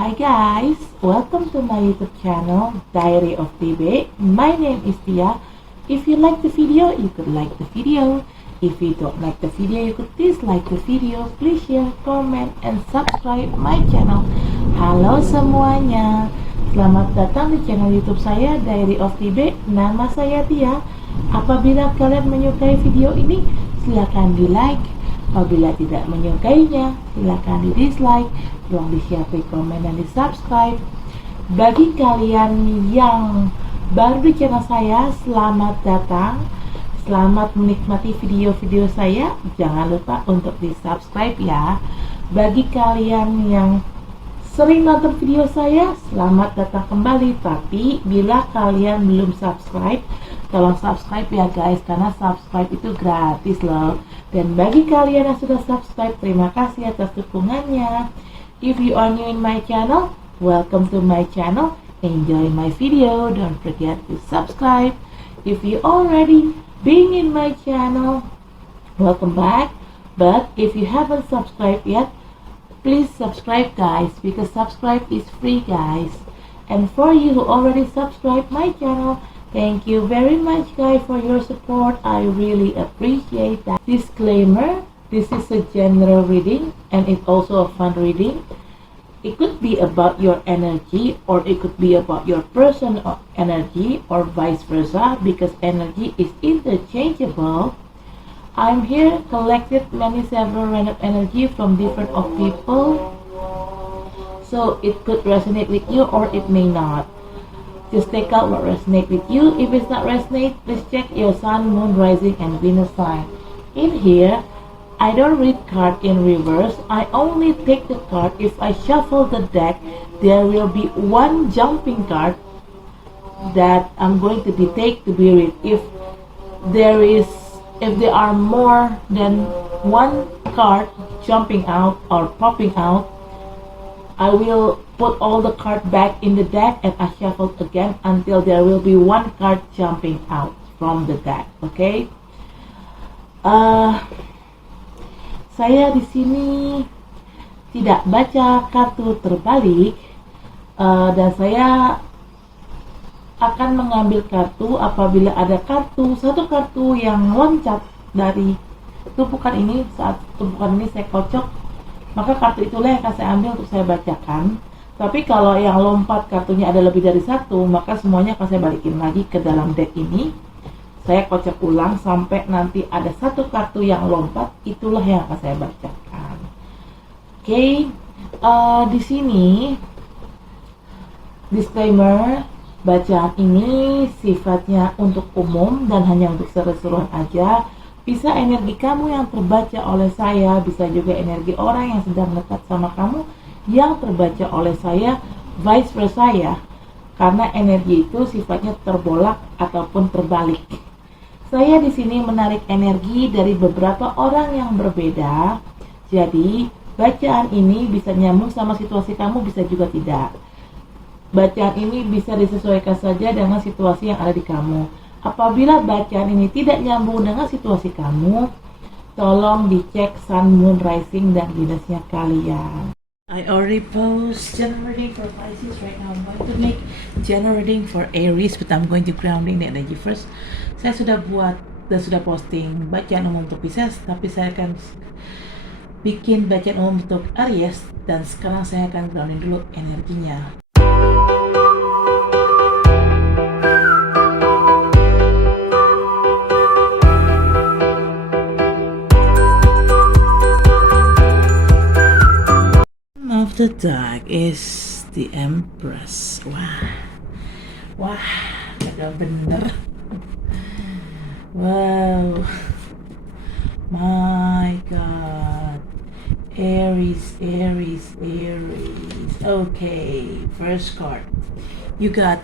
Hi guys, welcome to my YouTube channel, Diary of TB. My name is Tia. If you like the video, you could like the video. If you don't like the video, you could dislike the video. Please share, comment, and subscribe my channel. Halo semuanya, selamat datang di channel YouTube saya, Diary of TB. Nama saya Tia. Apabila kalian menyukai video ini, silakan di like. Apabila tidak menyukainya, silakan di dislike. Tolong di-share, komen, dan di-subscribe. Bagi kalian yang baru di channel saya, selamat datang. Selamat menikmati video-video saya. Jangan lupa untuk di-subscribe ya. Bagi kalian yang sering nonton video saya, selamat datang kembali. Tapi bila kalian belum subscribe, tolong subscribe ya guys, karena subscribe itu gratis loh. Dan bagi kalian yang sudah subscribe, terima kasih atas dukungannya. If you are new in my channel, welcome to my channel. Enjoy my video. Don't forget to subscribe. If you already been in my channel, welcome back. But if you haven't subscribed yet, please subscribe guys, because subscribe is free guys. And for you who already subscribed my channel, thank you very much guys for your support. I really appreciate that. Disclaimer, this is a general reading and it's also a fun reading. It could be about your energy, or it could be about your personal energy, or vice versa, because energy is interchangeable. I'm here collected many several random energy from different of people, so it could resonate with you or it may not. Just take out what resonates with you. If it's not resonate, please check your sun, moon, rising, and Venus sign. In here, I don't read card in reverse. I only take the card. If I shuffle the deck, there will be one jumping card that I'm going to take to be read. If there are more than one card jumping out or popping out, I will put all the cards back in the deck and I shuffle again until there will be one card jumping out from the deck. Okay? Saya di sini tidak baca kartu terbalik, dan saya akan mengambil kartu apabila ada satu kartu yang loncat dari tumpukan ini. Saat tumpukan ini saya kocok, maka kartu itulah yang akan saya ambil untuk saya bacakan. Tapi kalau yang lompat kartunya ada lebih dari satu, maka semuanya akan saya balikin lagi ke dalam deck ini. Saya kocok ulang sampai nanti ada satu kartu yang lompat, itulah yang akan saya bacakan. Oke, di sini disclaimer, bacaan ini sifatnya untuk umum dan hanya untuk seru-seruan aja. Bisa energi kamu yang terbaca oleh saya, bisa juga energi orang yang sedang dekat sama kamu yang terbaca oleh saya, vice versa ya. Karena energi itu sifatnya terbolak ataupun terbalik. Saya di sini menarik energi dari beberapa orang yang berbeda. Jadi, bacaan ini bisa nyambung sama situasi kamu, bisa juga tidak. Bacaan ini bisa disesuaikan saja dengan situasi yang ada di kamu. Apabila bacaan ini tidak nyambung dengan situasi kamu, tolong dicek sun, moon, rising, dan Venusnya kalian. I already post general reading for Pisces. Right now I'm going to make general reading for Aries, but I'm going to grounding the energy first. Saya sudah buat dan sudah posting bacaan umum untuk Pisces, tapi saya akan bikin bacaan umum untuk Aries, dan sekarang saya akan grounding dulu energinya. Of the deck is the Empress. Wah, agak bener. Wow, my God, Aries. Okay, first card, you got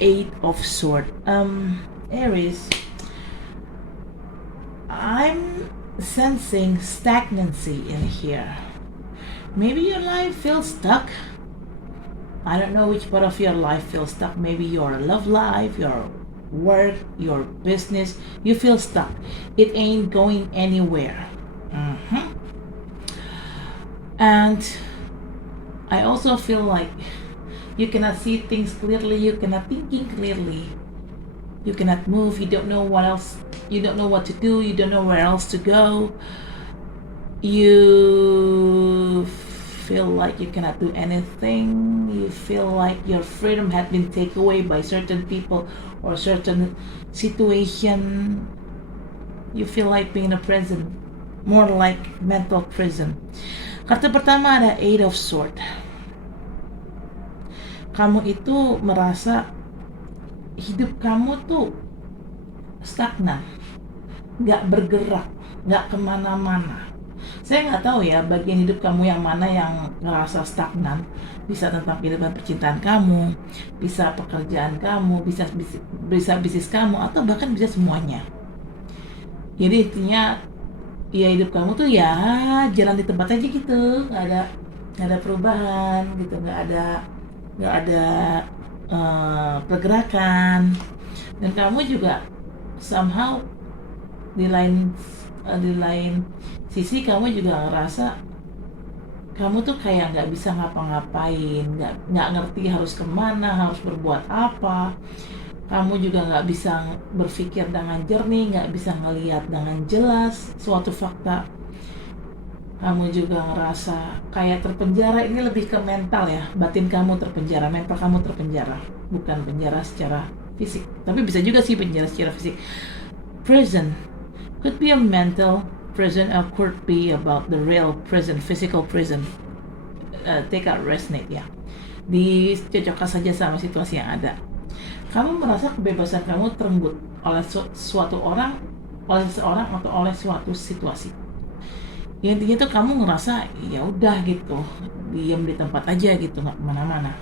8 of Swords. Aries, I'm sensing stagnancy in here. Maybe your life feels stuck. I don't know which part of your life feels stuck. Maybe your love life, your work, your business, you feel stuck. It ain't going anywhere. And I also feel like you cannot see things clearly, you cannot thinking clearly, you cannot move, you don't know what else, you don't know what to do, you don't know where else to go, you feel like you cannot do anything, you feel like your freedom had been taken away by certain people or certain situation, you feel like being in a prison, more like mental prison. Kartu pertama ada Eight of Swords. Kamu itu merasa hidup kamu tuh stagnan, nggak bergerak, nggak kemana-mana. Saya nggak tahu ya bagian hidup kamu yang mana yang ngerasa stagnan. Bisa tentang kehidupan percintaan kamu, bisa pekerjaan kamu, bisa bisnis kamu, atau bahkan bisa semuanya. Jadi intinya ya hidup kamu tuh ya jalan di tempat aja gitu, nggak ada perubahan gitu, nggak ada pergerakan. Dan kamu juga somehow di lain sisi kamu juga ngerasa kamu tuh kayak nggak bisa ngapa-ngapain, nggak ngerti harus kemana, harus berbuat apa. Kamu juga nggak bisa berpikir dengan jernih, nggak bisa ngelihat dengan jelas suatu fakta. Kamu juga ngerasa kayak terpenjara. Ini lebih ke mental ya, batin kamu terpenjara, mental kamu terpenjara, bukan penjara secara fisik. Tapi bisa juga sih penjara secara fisik. Prison could be a mental prison or could be about the real prison, physical prison. Take out resonate ya. Dicocokkan saja sama situasi yang ada. Kamu merasa kebebasan kamu terenggut oleh suatu orang, oleh seseorang atau oleh suatu situasi. Ya, intinya tuh kamu ngerasa ya udah gitu, diam di tempat aja gitu, nggak kemana-mana.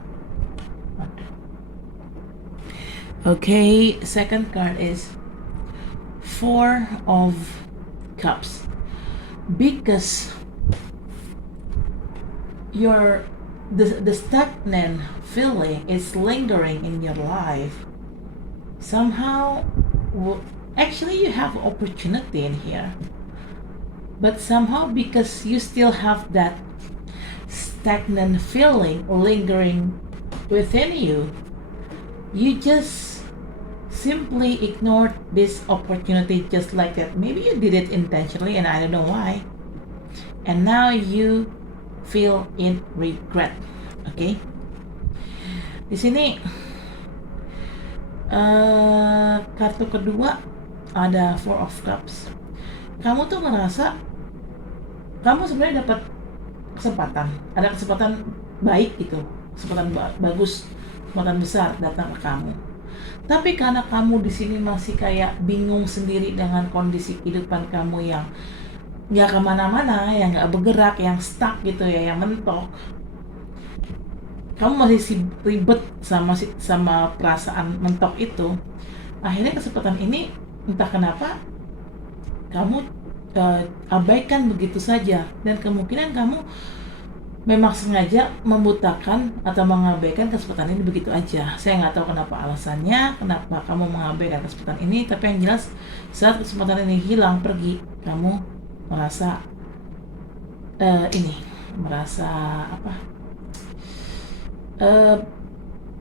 Okay, second card is Four of Cups. Because the stagnant feeling is lingering in your life. Somehow, actually you have opportunity in here, but somehow because you still have that stagnant feeling lingering within you, you just simply ignored this opportunity just like that. Maybe you did it intentionally and I don't know why, and now you feel in regret. Okay, di sini kartu kedua ada Four of Cups. Kamu tuh ngerasa kamu sebenarnya dapat kesempatan, ada kesempatan baik gitu, kesempatan bagus, kesempatan besar datang ke kamu. Tapi karena kamu di sini masih kayak bingung sendiri dengan kondisi kehidupan kamu yang nggak kemana-mana, yang nggak bergerak, yang stuck gitu ya, yang mentok. Kamu masih ribet sama perasaan mentok itu. Akhirnya kesempatan ini entah kenapa kamu abaikan begitu saja, dan kemungkinan kamu memang sengaja membutakan atau mengabaikan kesempatan ini begitu aja. Saya nggak tahu kenapa alasannya, kenapa kamu mengabaikan kesempatan ini, tapi yang jelas saat kesempatan ini hilang pergi, kamu merasa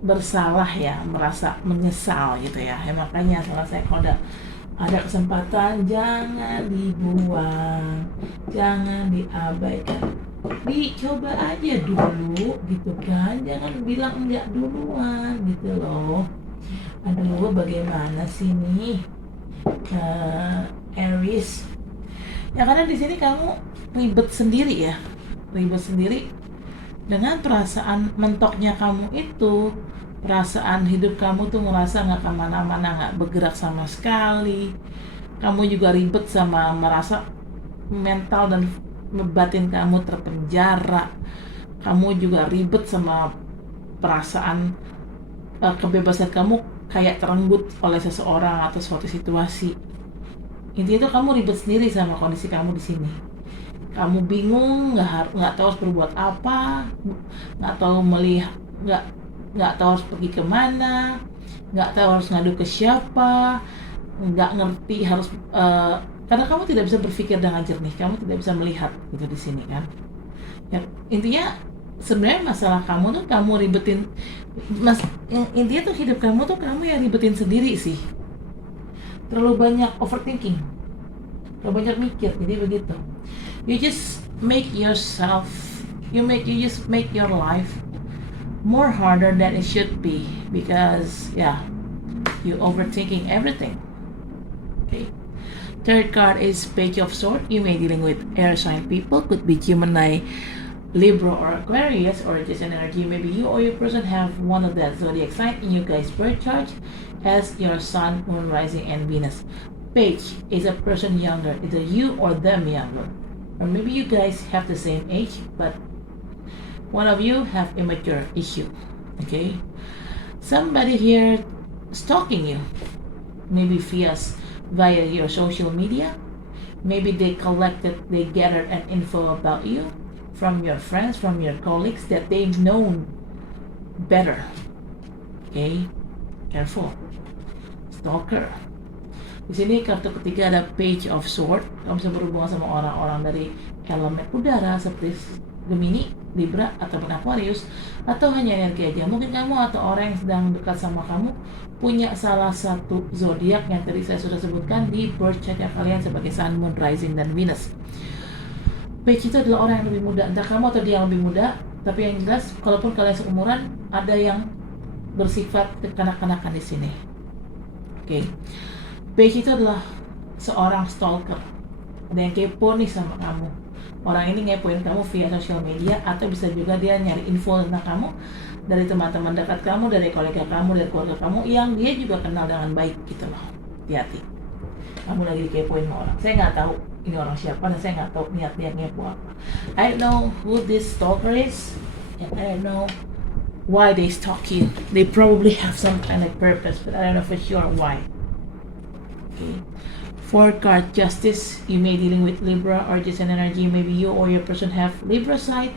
bersalah ya, merasa menyesal gitu ya. Makanya selesai kalau ada kesempatan jangan dibuang, jangan diabaikan, dicoba aja dulu gitu kan, jangan bilang enggak duluan gitu loh. Aduh, bagaimana sih nih Aries ya, karena di sini kamu ribet sendiri dengan perasaan mentoknya kamu itu, perasaan hidup kamu tuh ngerasa nggak kemana-mana, nggak bergerak sama sekali. Kamu juga ribet sama merasa mental dan batin kamu terpenjara. Kamu juga ribet sama perasaan kebebasan kamu kayak terenggut oleh seseorang atau suatu situasi. Intinya tuh kamu ribet sendiri sama kondisi kamu di sini. Kamu bingung, nggak tahu harus berbuat apa, nggak tahu melihat, nggak tahu harus pergi kemana, nggak tahu harus ngadu ke siapa, nggak ngerti harus karena kamu tidak bisa berpikir dengan jernih, kamu tidak bisa melihat gitu di sini kan. Ya, intinya sebenarnya masalah kamu tuh kamu ribetin, intinya tuh hidup kamu tuh kamu yang ribetin sendiri sih. Terlalu banyak overthinking, terlalu banyak mikir, jadi begitu. You just make yourself, you just make your life more harder than it should be, because you overthinking everything. Okay. Third card is Page of Swords. You may dealing with air sign people, could be Gemini, Libra, or Aquarius, or just an energy. Maybe you or your person have one of that zodiac sign in you guys' birth chart as your sun, moon, rising, and Venus. Page is a person younger, either you or them younger, or maybe you guys have the same age, but one of you have immature issue. Okay, somebody here stalking you, maybe via your social media. Maybe they gathered an info about you from your friends, from your colleagues that they've known better. Okay, careful. Stalker. Di sini kartu ketiga ada Page of Sword. Kamu bisa berhubungan sama orang-orang dari elemen udara seperti Gemini, Libra, ataupun Aquarius, atau hanya energi aja. Mungkin kamu atau orang yang sedang dekat sama kamu punya salah satu zodiak yang tadi saya sudah sebutkan di birth chart kalian sebagai Sun, Moon, Rising, dan Venus. Page itu adalah orang yang lebih muda, entah kamu atau dia yang lebih muda, tapi yang jelas kalaupun kalian seumuran ada yang bersifat kekanak-kanakan di sini. Oke. Page itu adalah seorang stalker, ada yang kepo nih sama kamu. Orang ini ngepoin kamu via sosial media, atau bisa juga dia nyari info tentang kamu dari teman-teman dekat kamu, dari kolega kamu, dari keluarga kamu yang dia juga kenal dengan baik gitu loh. Hati-hati, kamu lagi dikepoin sama orang. Saya nggak tahu ini orang siapa, dan saya nggak tahu niat dia ngepo apa. I don't know who this stalker is, and I don't know why they stalk you. They probably have some kind of purpose, but I don't know for sure why. Okay. Fourth card, Justice. You may dealing with Libra or just an energy. Maybe you or your person have Libra side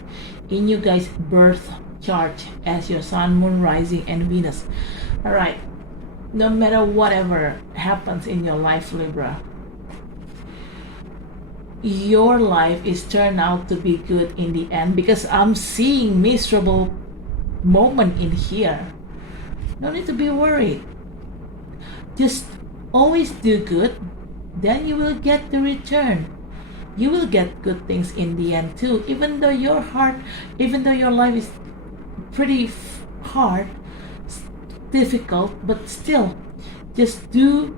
in you guys' birth chart as your Sun, Moon, Rising, and Venus. Alright. No matter whatever happens in your life, Libra, your life is turned out to be good in the end, because I'm seeing miserable moment in here. No need to be worried. Just always do good, then you will get the return. You will get good things in the end too. Even though your life is pretty hard, difficult, but still, just do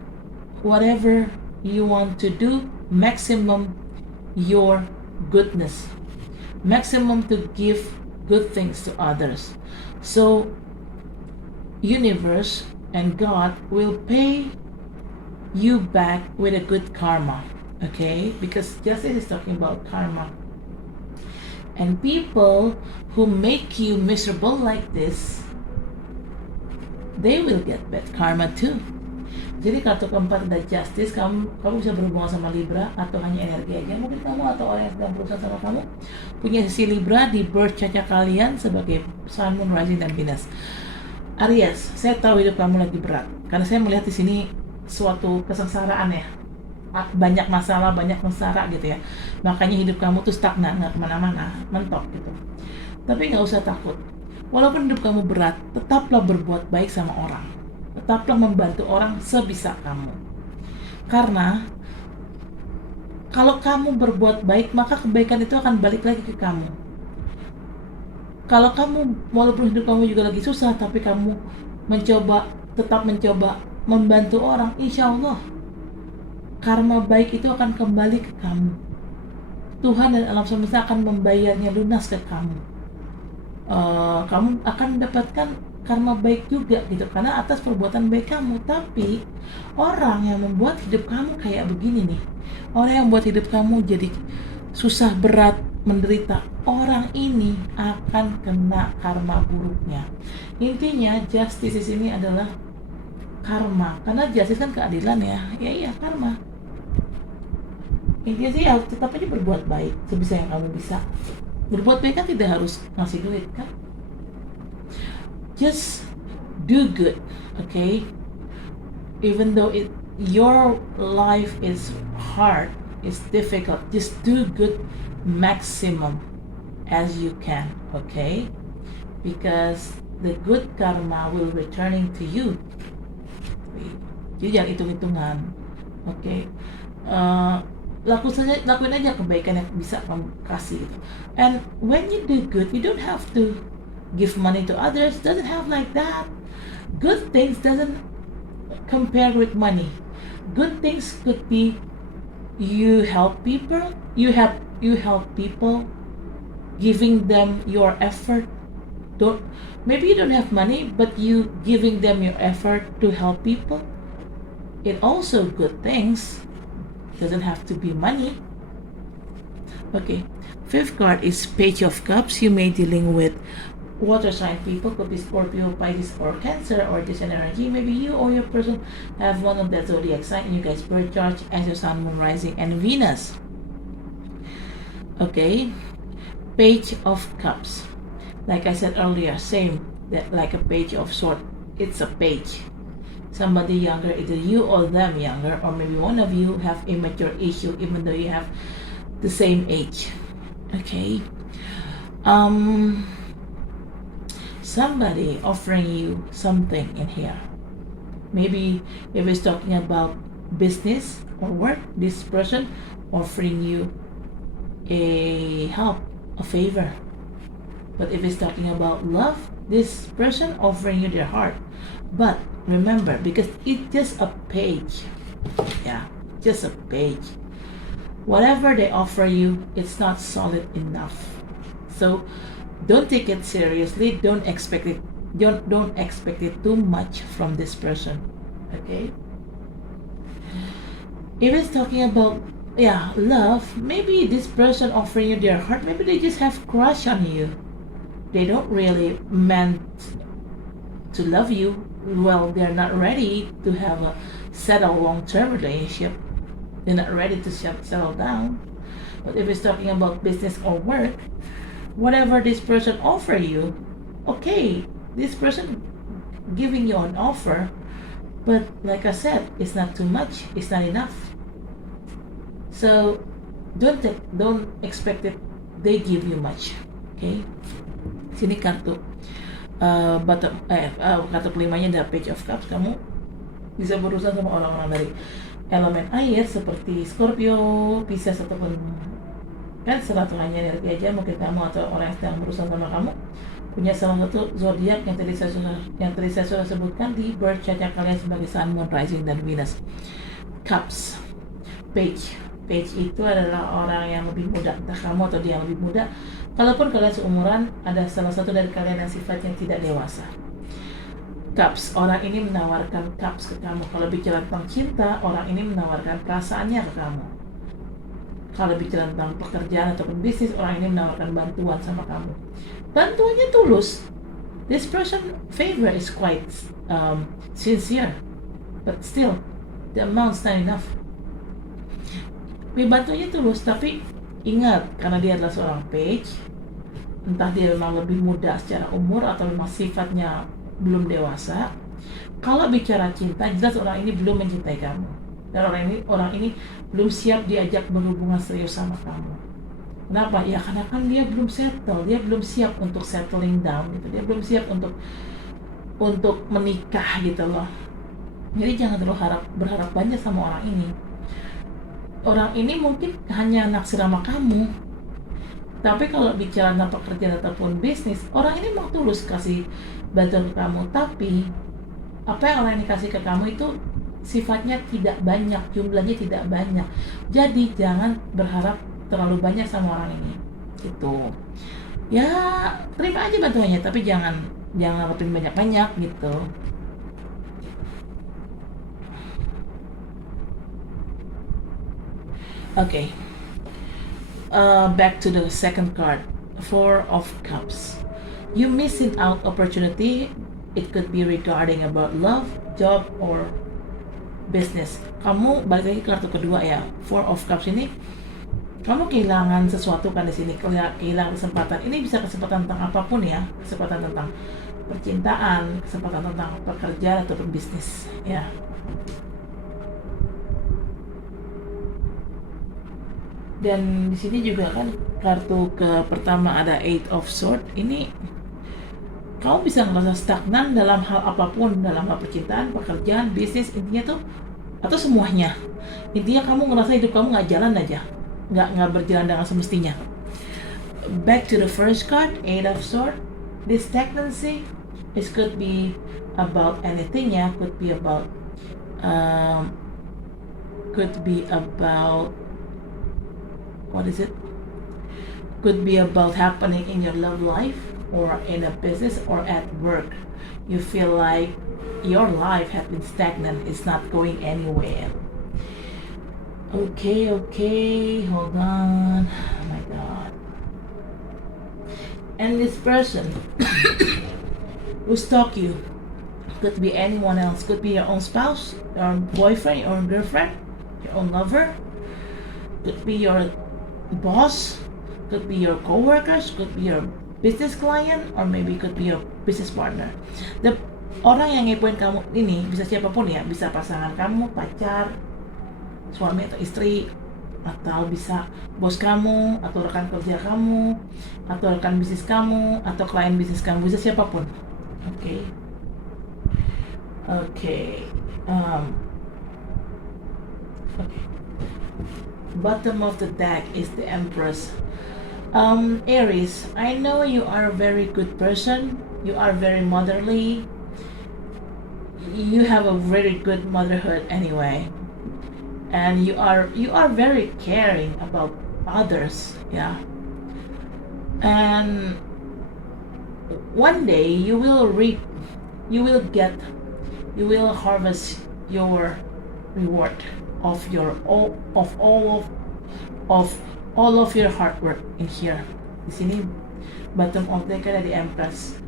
whatever you want to do. Maximum your goodness. Maximum to give good things to others. So, universe and God will pay you back with a good karma, okay? Because Justice is talking about karma. And people who make you miserable like this, they will get bad karma too. Jadi kartu keempat ada Justice. Kamu bisa berhubungan sama Libra atau hanya energi aja. Mungkin kamu atau orang yang sedang berusaha sama kamu punya sisi Libra di birth chart kalian sebagai Sun, Moon, Rising, dan Venus. Aries, saya tahu hidup kamu lagi berat karena saya melihat di sini suatu kesengsaraan ya, banyak masalah, banyak masalah gitu ya. Makanya hidup kamu tuh stagnan, nggak kemana-mana, mentok gitu. Tapi nggak usah takut. Walaupun hidup kamu berat, tetaplah berbuat baik sama orang. Tetaplah membantu orang sebisa kamu. Karena kalau kamu berbuat baik, maka kebaikan itu akan balik lagi ke kamu. Kalau kamu, walaupun hidup kamu juga lagi susah, tapi kamu tetap mencoba membantu orang, insya Allah karma baik itu akan kembali ke kamu. Tuhan dan alam semesta akan membayarnya lunas ke kamu. Kamu akan mendapatkan karma baik juga gitu, karena atas perbuatan baik kamu. Tapi orang yang membuat hidup kamu kayak begini nih, orang yang membuat hidup kamu jadi susah, berat, menderita, orang ini akan kena karma buruknya. Intinya Justice di sini adalah karma, karena Justice kan keadilan ya. Iya karma. Intinya sih ya tetap aja berbuat baik sebisa yang kamu bisa. Berbuat baik kan tidak harus ngasih duit kan. Just do good, okay? Even though your life is hard, it's difficult, just do good maximum as you can, okay? Because the good karma will returning to you. Jadi jangan hitung-hitungan, okay? Lakuin aja kebaikan yang bisa kamu kasih. And when you do good, you don't have to give money to others. Doesn't have like that. Good things doesn't compare with money. Good things could be you help people, you help people, giving them your effort. Maybe you don't have money, but you giving them your effort to help people. It also good things. Doesn't have to be money. Okay, fifth card is Page of Cups. You may dealing with water sign people, could be Scorpio, Pisces, or Cancer, or this energy. Maybe you or your person have one of the zodiac sign in you guys' birth chart as your Sun, Moon, Rising, and Venus. Okay, Page of Cups. Like I said earlier, same that like a page of sword. It's a page. Somebody younger, either you or them younger, or maybe one of you have immature issue, even though you have the same age. Okay. Somebody offering you something in here. Maybe if it's talking about business or work, this person offering you a help, a favor. But if it's talking about love, this person offering you their heart. But remember, because it's just a page. Yeah, just a page. Whatever they offer you, it's not solid enough. So don't take it seriously. Don't expect it. Don't expect it too much from this person. Okay. If it's talking about love, maybe this person offering you their heart, maybe they just have crush on you. They don't really meant to love you. Well, they're not ready to have a settled long-term relationship. They're not ready to settle down. But if it's talking about business or work, whatever this person offer you, okay, this person giving you an offer, but like I said, it's not too much, it's not enough. So don't expect it they give you much. Okay, sini kartu kartu kelimanya ada Page of Cups. Kamu bisa berurusan sama orang-orang dari elemen air seperti Scorpio, Pisces, ataupun kan salah satu hanya energi aja. Mungkin kamu atau orang yang sedang berurusan sama kamu punya salah satu zodiak yang tadi saya sudah sebutkan di birth chart kalian sebagai Sun, Moon, Rising, dan Venus. Cups, Page itu adalah orang yang lebih muda, entah kamu atau dia yang lebih muda. Kalaupun kalian seumuran, ada salah satu dari kalian yang sifatnya tidak dewasa. Cups, orang ini menawarkan cups ke kamu. Kalau bicara tentang cinta, orang ini menawarkan perasaannya ke kamu. Kalau bicara tentang pekerjaan ataupun bisnis, orang ini menawarkan bantuan sama kamu. Bantuannya tulus. This person favor is quite sincere, but still the amount's not enough. Bantuannya tulus, tapi ingat, karena dia adalah seorang page, entah dia memang lebih muda secara umur atau memang sifatnya belum dewasa. Kalau bicara cinta, jelas orang ini belum mencintai kamu, dan orang ini belum siap diajak berhubungan serius sama kamu. Kenapa? Ya karena kan dia belum settle, dia belum siap untuk settling down gitu, dia belum siap untuk menikah gitu loh. Jadi jangan terlalu berharap banyak sama orang ini. Orang ini mungkin hanya naksir sama kamu, tapi kalau bicara tentang pekerjaan ataupun bisnis, orang ini mau tulus kasih bantuan ke kamu, tapi apa yang orang ini kasih ke kamu itu sifatnya tidak banyak, jumlahnya tidak banyak. Jadi jangan berharap terlalu banyak sama orang ini gitu. Ya terima aja bantuannya, tapi jangan harapin banyak-banyak gitu. Okay, back to the second card, Four of Cups. You missing out opportunity. It could be regarding about love, job, or business. Kamu balik lagi kartu kedua ya, Four of Cups ini. Kamu kehilangan sesuatu kan di sini, kehilangan kesempatan. Ini bisa kesempatan tentang apapun ya, kesempatan tentang percintaan, kesempatan tentang pekerjaan ataupun bisnis ya. Dan di sini juga kan kartu ke pertama ada Eight of Swords. Ini kamu bisa ngerasa stagnan dalam hal apapun, dalam hal percintaan, pekerjaan, bisnis, intinya tuh, atau semuanya. Intinya kamu ngerasa hidup kamu nggak jalan aja, nggak berjalan dengan semestinya. Back to the first card, Eight of Swords. This stagnancy, it could be about anything ya, could be about what is it? Could be about happening in your love life or in a business or at work. You feel like your life has been stagnant, it's not going anywhere. Okay, hold on. Oh my god. And this person who stalk you could be anyone else, could be your own spouse, your own boyfriend, your own girlfriend, your own lover, could be your boss, could be your co-workers, could be your business client, or maybe could be your business partner. The orang yang ngepoin kamu ini bisa siapapun ya, bisa pasangan kamu, pacar, suami atau istri, atau bisa bos kamu, atau rekan kerja kamu, atau rekan bisnis kamu, atau klien bisnis kamu, bisa siapapun. Okay. Bottom of the deck is the Empress. Aries, I know you are a very good person. You are very motherly. You have a very good motherhood anyway. And you are very caring about others, yeah. And one day you will harvest your reward of all of your hard work in here. Di sini bottom of deck ada di Empress.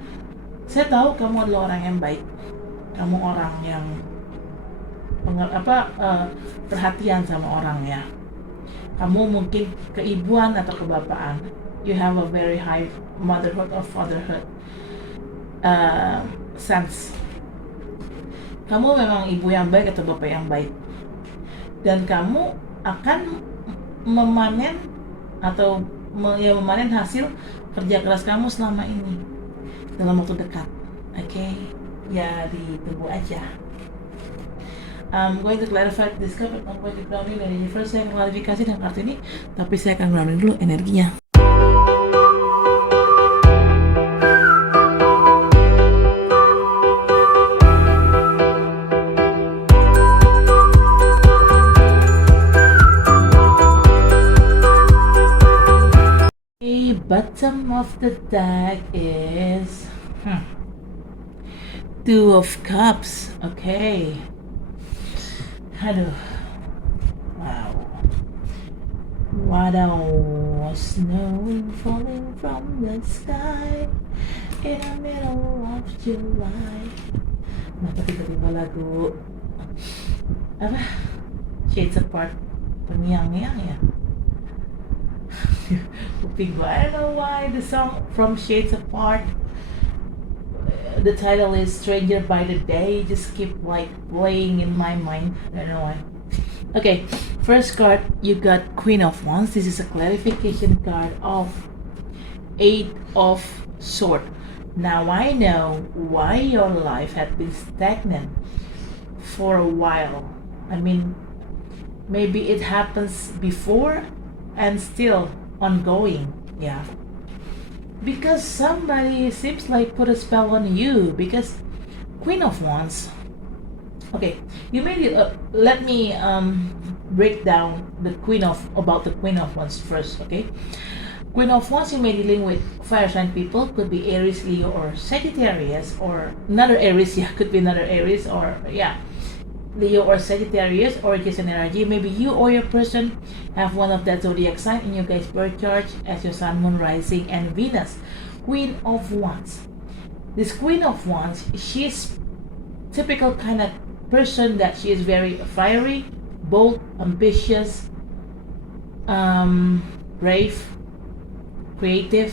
Saya tahu kamu adalah orang yang baik. Kamu orang yang perhatian sama orang ya. Kamu mungkin keibuan atau kebapaan. You have a very high motherhood or fatherhood sense. Kamu memang ibu yang baik atau bapak yang baik. Dan kamu akan memanen hasil kerja keras kamu selama ini dalam waktu dekat. Okay? Ya ditunggu aja. I'm going to clarify this card, I'm going to grounding energy. First saya klarifikasi dengan kartu ini, tapi saya akan grounding dulu energinya. Okay, bottom of the deck is Two of Cups. Okay. Aduh, wow. What was snow falling from the sky in the middle of July. Kenapa tiba-tiba lagu Shades Apart terngiang-ngiang ya? Kuping gue, I don't know why the song from Shades Apart, the title is Stranger by the Day, just keep like playing in my mind. I don't know why. Okay, first card you got Queen of Wands. This is a clarification card of Eight of Swords. Now I know why your life had been stagnant for a while. I mean, maybe it happens before and still ongoing. Yeah. Because somebody seems like put a spell on you, because Queen of Wands. Okay, you made it. Let me break down about the Queen of Wands first. Okay, Queen of Wands, you may be dealing with fire sign people. Could be Aries, Leo, or Sagittarius, or another Aries. Yeah, could be another Aries, or yeah, Leo or Sagittarius, or just an energy. Maybe you or your person have one of that zodiac sign in your guys' birth chart as your sun, moon, rising, and Venus. Queen of Wands. This Queen of Wands, she's typical kind of person that she is very fiery, bold, ambitious, brave, creative,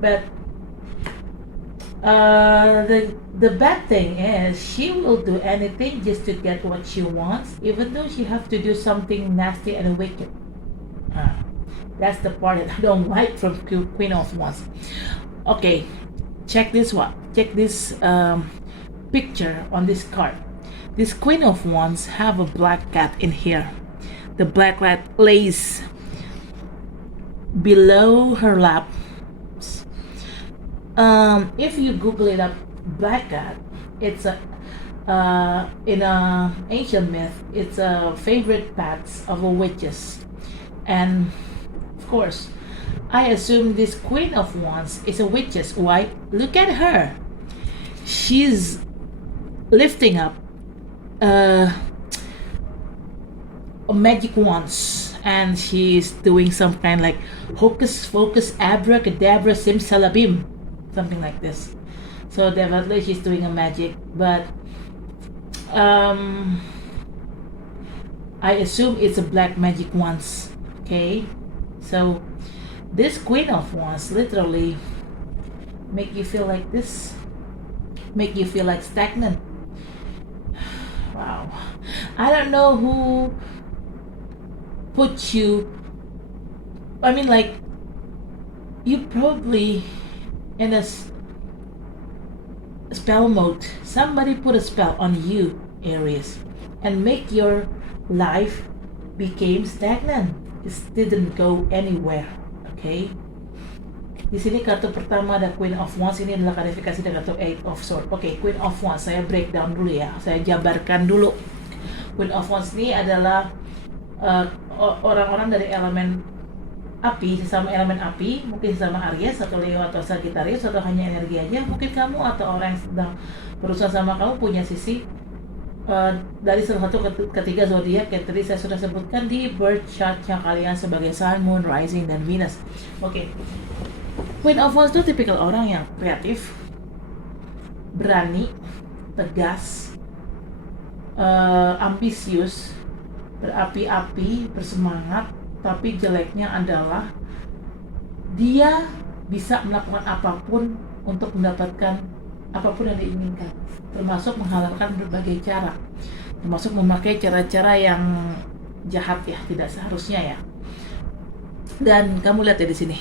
but the bad thing is she will do anything just to get what she wants, even though she have to do something nasty and wicked. That's the part that I don't like from Queen of Wands. Okay, check this one. Check this picture on this card. This Queen of Wands have a black cat in here. The black cat lays below her lap. If you Google it up, black cat, it's a in a ancient myth, it's a favorite pets of a witches, and of course, I assume this Queen of Wands is a witches. Why? Look at her. She's lifting up a magic wands, and she's doing some kind like hocus pocus abracadabra simsalabim, something like this. So definitely she's doing a magic, but I assume it's a black magic wands. Okay, so this Queen of Wands literally make you feel like this, make you feel like stagnant. Wow, I don't know who put you, I mean, like, you probably in a spell mode. Somebody put a spell on you, Aries, and make your life became stagnant. It didn't go anywhere. Okay, di sini kartu pertama ada Queen of Wands, ini adalah klarifikasi dari kartu Eight of Swords. Oke, Queen of Wands saya breakdown dulu ya, saya jabarkan dulu. Queen of Wands ini adalah orang-orang dari elemen api, sesama elemen api, mungkin sesama Aries atau Leo atau Sagittarius, atau hanya energi aja. Mungkin kamu atau orang yang sedang berusaha sama kamu punya sisi dari salah satu ketiga zodiak yang tadi saya sudah sebutkan di birth chart-nya kalian sebagai Sun, Moon, Rising, dan Venus. Oke. Queen of Wands itu tipikal orang yang kreatif, berani, tegas, ambisius, berapi-api, bersemangat, tapi jeleknya adalah dia bisa melakukan apapun untuk mendapatkan apapun yang diinginkan, termasuk menghalalkan berbagai cara, termasuk memakai cara-cara yang jahat ya, tidak seharusnya ya. Dan kamu lihat ya di sini,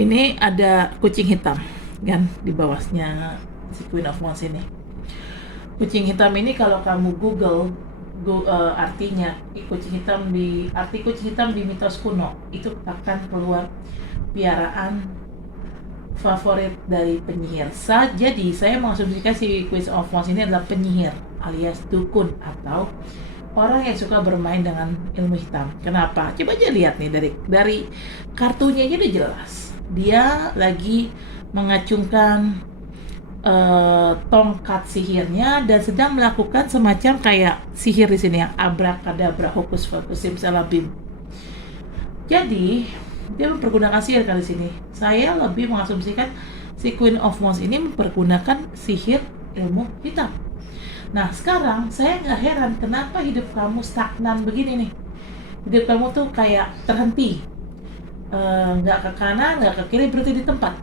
ini ada kucing hitam kan di bawahnya si Queen of Wands ini. Kucing hitam ini kalau kamu Google artinya, kucing hitam di mitos kuno itu akan keluar piaraan favorit dari penyihir. Jadi saya mengasumsikan si Queen of Wands ini adalah penyihir alias dukun atau orang yang suka bermain dengan ilmu hitam. Kenapa? Coba aja lihat nih dari kartunya aja udah jelas. Dia lagi mengacungkan tongkat sihirnya dan sedang melakukan semacam kayak sihir di sini yang abrakadabra, hokus pokus simsalabim. Jadi dia mempergunakan sihir kali sini. Saya lebih mengasumsikan si Queen of Wands ini mempergunakan sihir ilmu hitam. Nah sekarang saya nggak heran kenapa hidup kamu stagnan begini nih. Hidup kamu tuh kayak terhenti, nggak ke kanan, nggak ke kiri, berhenti di tempat.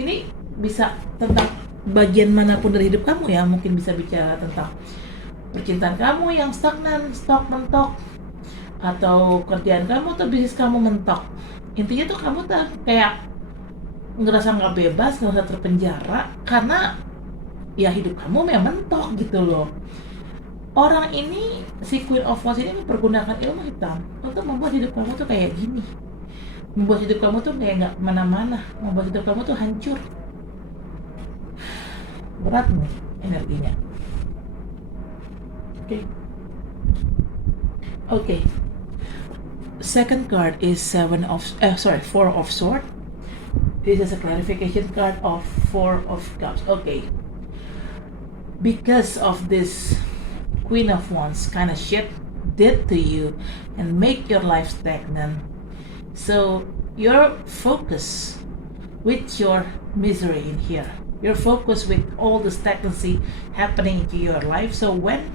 Ini bisa tentang bagian manapun dari hidup kamu ya. Mungkin bisa bicara tentang percintaan kamu yang stagnan, stok mentok, atau kerjaan kamu atau bisnis kamu mentok. Intinya tuh kamu tuh kayak ngerasa nggak bebas, ngerasa terpenjara karena ya hidup kamu memang mentok gitu loh. Orang ini, si Queen of Wands ini mempergunakan ilmu hitam untuk membuat hidup kamu tuh kayak gini, membuat hidup kamu tuh kayak nggak kemana-mana, membuat hidup kamu tuh hancur. Berat nih energinya. Oke. Second card is Four of Swords. This is a clarification card of Four of Cups. Okay. Because of this Queen of Wands kind of shit did to you and make your life stagnant. So your focus with your misery in here. Your focus with all the stagnancy happening to your life. So when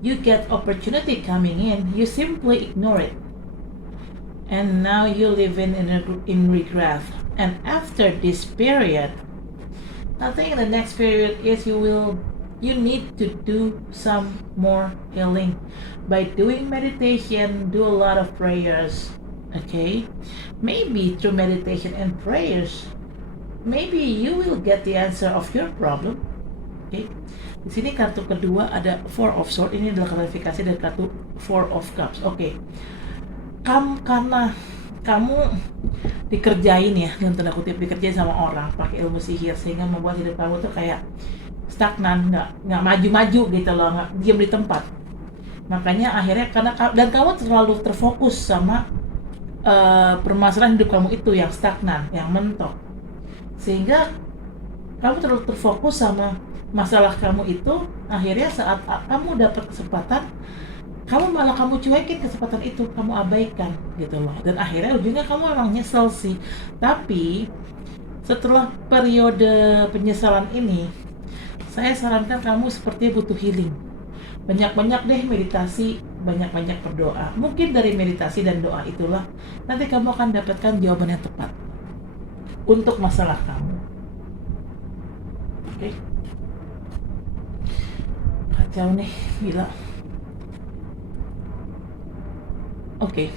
you get opportunity coming in, you simply ignore it. And now you live in regret. And after this period, I think the next period is you will you need to do some more healing by doing meditation. Do a lot of prayers, okay? Maybe through meditation and prayers, maybe you will get the answer of your problem. Okay. Di sini kartu kedua ada Four of Swords. Ini adalah klarifikasi dari kartu Four of Cups. Oke. Karena kamu dikerjain ya, dalam tanda kutip dikerjain sama orang pakai ilmu sihir, sehingga membuat hidup kamu tuh kayak stagnan, nggak maju-maju gitu loh, nggak diam di tempat. Makanya akhirnya dan kamu terlalu terfokus sama permasalahan hidup kamu itu yang stagnan, yang mentok, sehingga kamu terlalu terfokus sama masalah kamu itu. Akhirnya saat kamu dapat kesempatan, kamu cuekin kesempatan itu, kamu abaikan gitu loh, dan akhirnya ujungnya kamu emang nyesel sih. Tapi setelah periode penyesalan ini, saya sarankan kamu sepertinya butuh healing. Banyak-banyak deh meditasi, banyak-banyak berdoa. Mungkin dari meditasi dan doa itulah nanti kamu akan dapatkan jawaban yang tepat untuk masalah kamu. Oke. Kacau nih, gila. Okay.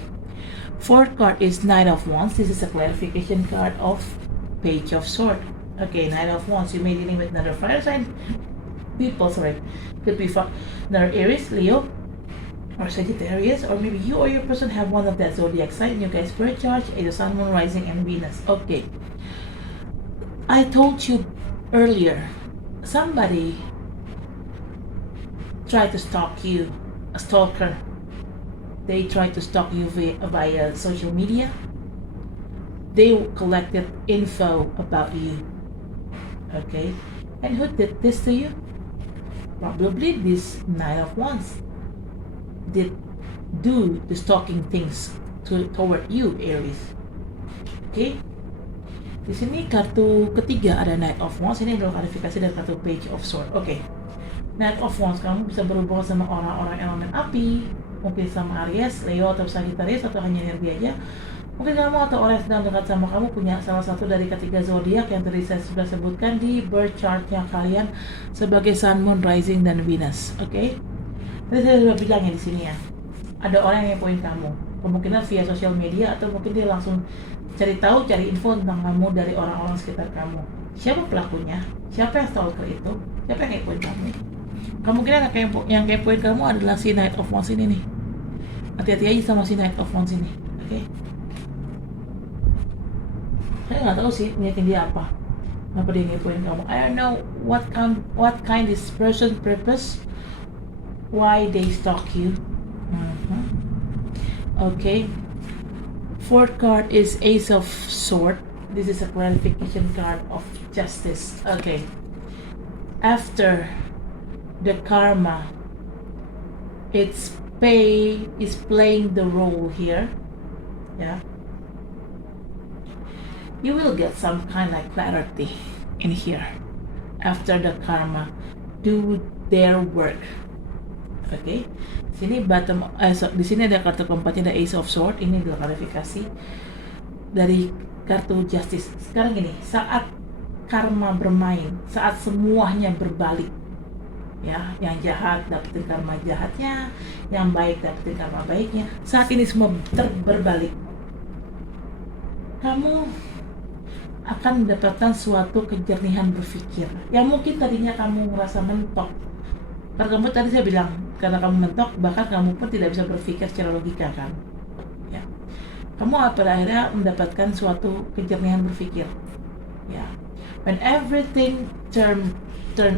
Fourth card is Knight of Wands. This is a clarification card of Page of Swords. Okay, Knight of Wands. You may be dealing with another fire sign people. Sorry, could be another Aries, Leo, or Sagittarius, or maybe you or your person have one of that zodiac sign. You guys birth chart, the Sun, Moon, Rising, and Venus. Okay. I told you earlier, somebody tried to stalk you, a stalker. They tried to stalk you via social media. They collected info about you. Okay? And who did this to you? Probably this Knight of Wands did do the stalking things toward you, Aries. Okay? Di sini kartu ketiga ada Knight of Wands. Ini adalah klarifikasi dari kartu Page of Swords. Okay. Knight of Wands, kamu bisa berhubungan sama orang-orang elemen api, mungkin sama Aries, Leo, atau Sagittarius, atau hanya energi aja. Mungkin kamu atau orang yang sedang dekat sama kamu punya salah satu dari ketiga zodiak yang tadi saya sudah sebutkan di birth chartnya kalian sebagai Sun, Moon, Rising, dan Venus. Oke? Tadi saya sudah bilangnya di sini ya. Ada orang yang ngepoin kamu, kemungkinan via sosial media, atau mungkin dia langsung cari info tentang kamu dari orang-orang sekitar kamu. Siapa pelakunya? Siapa yang stalker itu? Siapa yang ngepoin kamu? Kemungkinan yang kepoin kamu adalah si Knight of Wands ini nih. Hati-hati aja sama si Knight of Wands ini, oke? Okay? Saya nggak tahu sih niatin dia apa. Kenapa dia ngepoin kamu? I don't know what kind this person purpose, why they stalk you. Okay. Fourth card is Ace of Swords. This is a clarification card of justice. Okay. After the karma, is playing the role here. Yeah. You will get some kind of clarity in here. After the karma, do their work. Okay. Di sini ada kartu keempatnya, ada Ace of Swords. Ini adalah klarifikasi dari kartu Justice. Sekarang gini, saat karma bermain, saat semuanya berbalik, ya, yang jahat dapetin karma jahatnya, yang baik dapetin karma baiknya. Saat ini semua berbalik, kamu akan mendapatkan suatu kejernihan berpikir yang mungkin tadinya kamu merasa mentok. Karena kamu tadi saya bilang, karena kamu mentok, bahkan kamu pun tidak bisa berpikir secara logika kan, ya. Kamu pada akhirnya mendapatkan suatu kejernihan berpikir, ya. When everything turn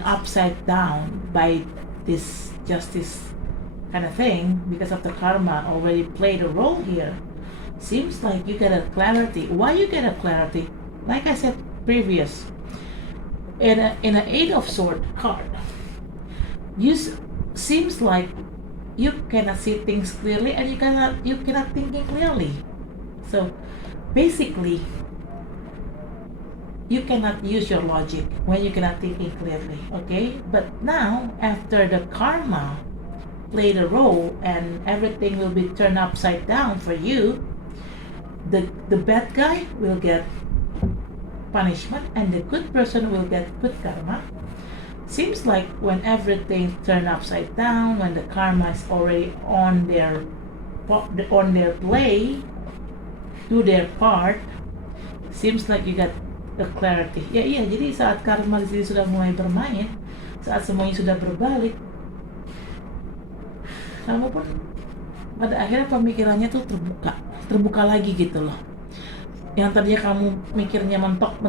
upside down by this justice kind of thing, because of the karma already played a role here, seems like you get a clarity. Why you get a clarity? Like I said previous, in an Eight of Swords card, seems like you cannot see things clearly, and you cannot thinking clearly. So basically, you cannot use your logic when you cannot thinking clearly. Okay, but now after the karma played a role and everything will be turned upside down for you, the bad guy will get punishment and the good person will get good karma. Seems like when everything turned upside down, when the karma is already on their play, do their part, seems like you got the clarity. Ya iya, jadi saat karma di sini sudah mulai bermain, saat semuanya sudah berbalik, kamu pun pada akhirnya pemikirannya tuh terbuka lagi gitu loh. Yang tadinya kamu mikirnya mentok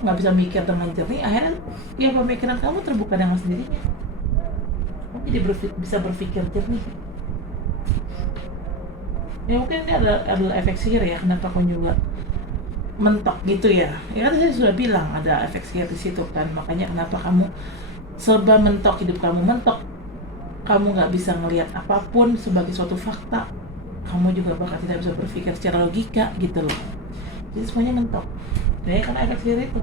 nggak bisa mikir dengan jernih, akhirnya ya pemikiran kamu terbuka dengan sendirinya. Kamu jadi bisa berpikir jernih. Ya mungkin ini adalah efek sihir ya, kenapa kamu juga mentok gitu ya. Ya kan saya sudah bilang ada efek sihir di situ kan, makanya kenapa kamu serba mentok, hidup kamu mentok, kamu nggak bisa ngelihat apapun sebagai suatu fakta, kamu juga bakal tidak bisa berpikir secara logika gitu loh. Jadi semuanya mentok. Ya karena efek sihir itu.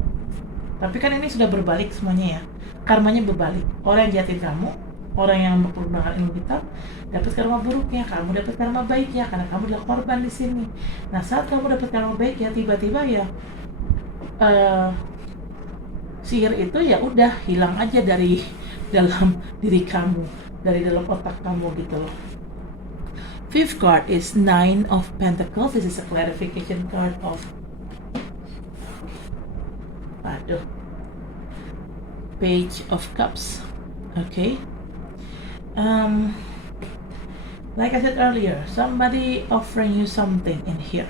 Tapi kan ini sudah berbalik semuanya ya. Karmanya berbalik. Orang yang jahatin kamu, orang yang mempergunakan ilmu hitam, dapat karma buruknya, kamu dapat karma baiknya karena kamu adalah korban di sini. Nah, saat kamu dapat karma baiknya, tiba-tiba ya sihir itu ya udah hilang aja dari dalam diri kamu, dari dalam otak kamu gitu loh. Fifth card is Nine of Pentacles. This is a clarification card of Page of Cups. Okay. Like I said earlier, somebody offering you something in here.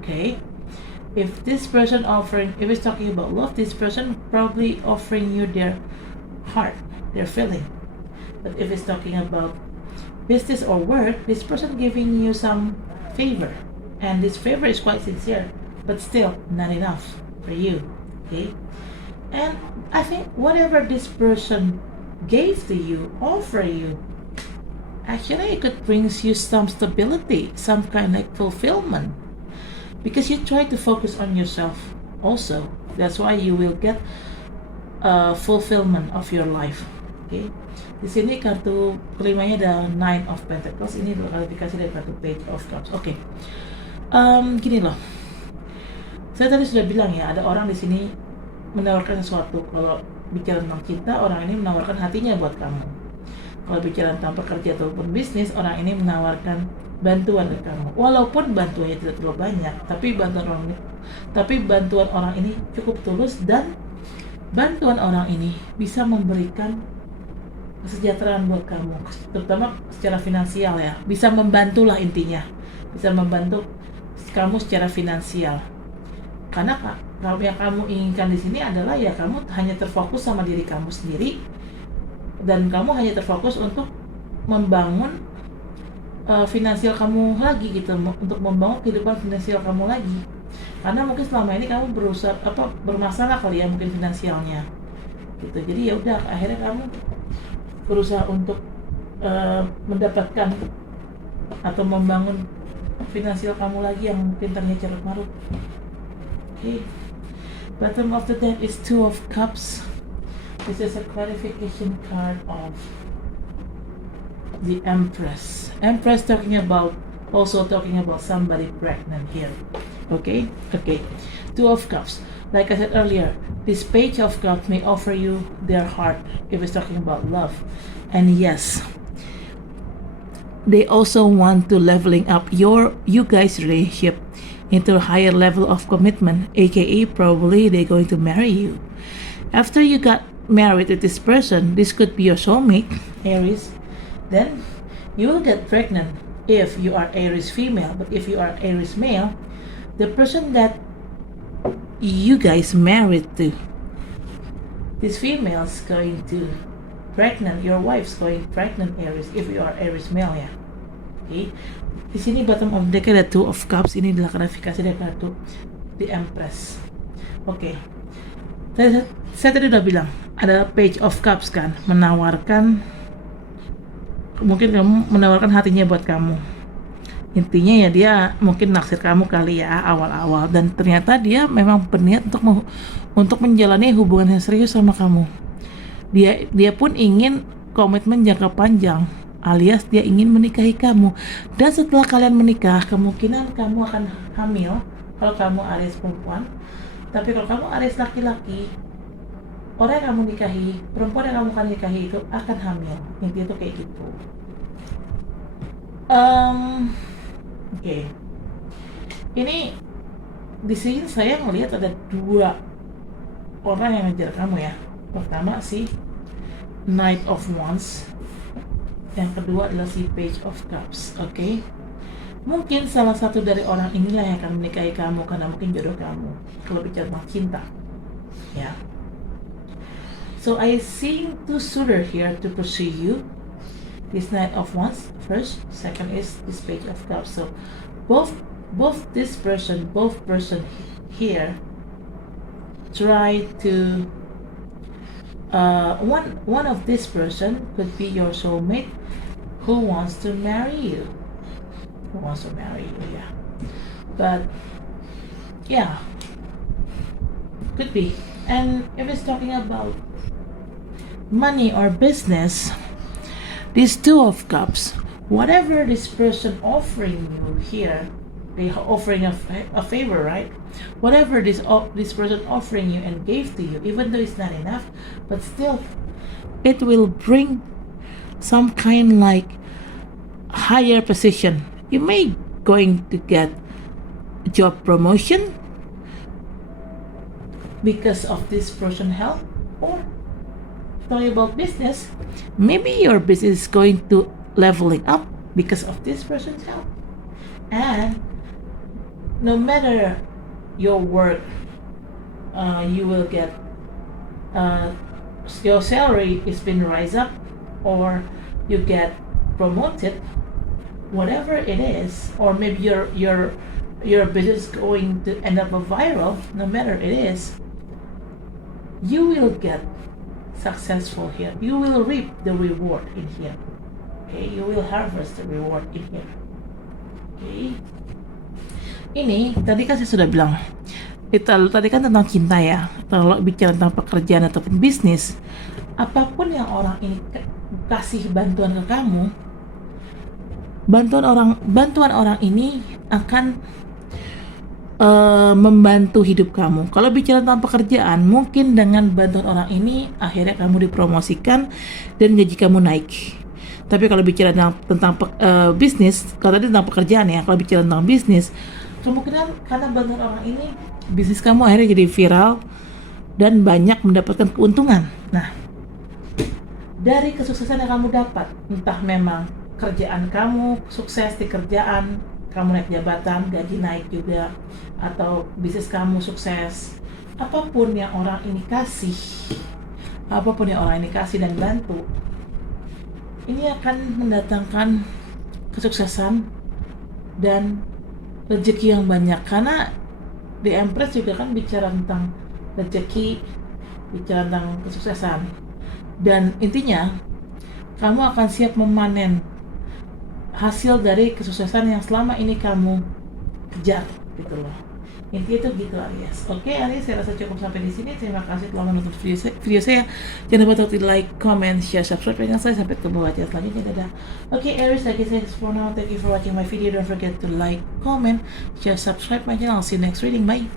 Okay. If this person if it's talking about love, this person probably offering you their heart, their feeling. But if it's talking about business or work, this person giving you some favor, and this favor is quite sincere, but still not enough for you. Okay. And I think whatever this person gave to you, offer you, actually it could brings you some stability, some kind of fulfillment, because you try to focus on yourself also. That's why you will get fulfillment of your life. Okay. Di sini kartu kelimanya ada Nine of Pentacles. Ini klarifikasi dari kartu Page of Cups. Oke. Gini loh. Saya tadi sudah bilang ya, ada orang di sini menawarkan sesuatu. Kalau bicara tentang cinta, orang ini menawarkan hatinya buat kamu. Kalau bicara tentang pekerja ataupun bisnis, orang ini menawarkan bantuan ke kamu. Walaupun bantuannya tidak terlalu banyak, tapi bantuan orang ini cukup tulus, dan bantuan orang ini bisa memberikan kesejahteraan buat kamu, terutama secara finansial ya. Bisa membantulah intinya, bisa membantu kamu secara finansial. Karena yang kamu inginkan di sini adalah ya kamu hanya terfokus sama diri kamu sendiri, dan kamu hanya terfokus untuk membangun finansial kamu lagi gitu, untuk membangun kehidupan finansial kamu lagi. Karena mungkin selama ini kamu bermasalah kali ya mungkin finansialnya gitu. Jadi ya udah, akhirnya kamu berusaha untuk mendapatkan atau membangun finansial kamu lagi yang mungkin ternyata carut marut. Okay. Bottom of the deck is Two of Cups. This is a clarification card of the Empress. Empress talking about somebody pregnant here. Okay. Two of Cups. Like I said earlier, this Page of Cups may offer you their heart if it's talking about love. And yes, they also want to leveling up you guys' relationship into a higher level of commitment, aka probably they're going to marry you. After you got married with this person, this could be your soulmate, Aries, then you will get pregnant if you are Aries female. But if you are Aries male, the person that you guys married to, this female is going to pregnant, your wife's going pregnant, Aries, if you are Aries male ya. Okay. Di sini bottom of deck ada Two of Cups. Ini adalah klarifikasi dari kartu The Empress. Oke. Saya tadi udah bilang ada Page of Cups kan, mungkin kamu menawarkan hatinya buat kamu. Intinya ya dia mungkin naksir kamu kali ya awal-awal, dan ternyata dia memang berniat untuk menjalani hubungan yang serius sama kamu. Dia pun ingin komitmen jangka panjang, alias dia ingin menikahi kamu. Dan setelah kalian menikah, kemungkinan kamu akan hamil kalau kamu Aries perempuan. Tapi kalau kamu Aries laki-laki, orang yang kamu nikahi, perempuan yang kamu akan nikahi itu akan hamil. Intinya tuh kayak gitu. Oke. Ini di sini saya melihat ada 2 orang yang ngejar kamu ya. Pertama si Knight of Wands, yang kedua adalah si Page of Cups. Oke. Mungkin salah satu dari orang inilah yang akan menikahi kamu karena mungkin jodoh kamu. Kalau bicara tentang cinta, ya. So I see 2 suitor here to pursue you. This Knight of Wands first, second is this Page of Cups. So both person here try to one of this person could be your soulmate who wants to marry you. Yeah. But yeah, could be. And if it's talking about money or business, these 2 of Cups, whatever this person offering you here, they offering a favor, right? Whatever this person offering you and gave to you, even though it's not enough, but still it will bring some kind like higher position. You may going to get job promotion because of this person help, or talking about business, maybe your business is going to leveling up because of this person's help. And no matter your work, you will get your salary is been rise up, or you get promoted, whatever it is, or maybe your business going to end up a viral. No matter it is, you will get successful here. You will reap the reward in here. Okay, you will harvest the reward in here. Okay. Ini tadi kan saya sudah bilang, tadi kan tentang cinta ya. Kalau bicara tentang pekerjaan ataupun bisnis, apapun yang orang ini kasih bantuan ke kamu, bantuan orang ini akan membantu hidup kamu. Kalau bicara tentang pekerjaan, mungkin dengan bantuan orang ini akhirnya kamu dipromosikan dan gaji kamu naik. Tapi kalau bicara tentang bisnis, kalau tadi tentang pekerjaan ya, kalau bicara tentang bisnis, kemungkinan karena bantuan orang ini bisnis kamu akhirnya jadi viral dan banyak mendapatkan keuntungan. Nah, dari kesuksesan yang kamu dapat, entah memang kerjaan kamu sukses di kerjaan, kamu naik jabatan, gaji naik juga, atau bisnis kamu sukses, apapun yang orang ini kasih dan bantu, ini akan mendatangkan kesuksesan dan rezeki yang banyak. Karena di Empress juga kan bicara tentang rezeki, bicara tentang kesuksesan, dan intinya kamu akan siap memanen hasil dari kesuksesan yang selama ini kamu kejar, gitu loh. Intinya itu gitu, Aries. Oke, Aries, saya rasa cukup sampai di sini. Terima kasih telah menonton video saya. Jangan lupa untuk like, comment, share, subscribe channel saya. Sampai ketemu lagi selanjutnya. Dadah. Oke, Aries, like I said for now, thank you for watching my video. Don't forget to like, comment, share, subscribe my channel. I'll see you next reading. Bye.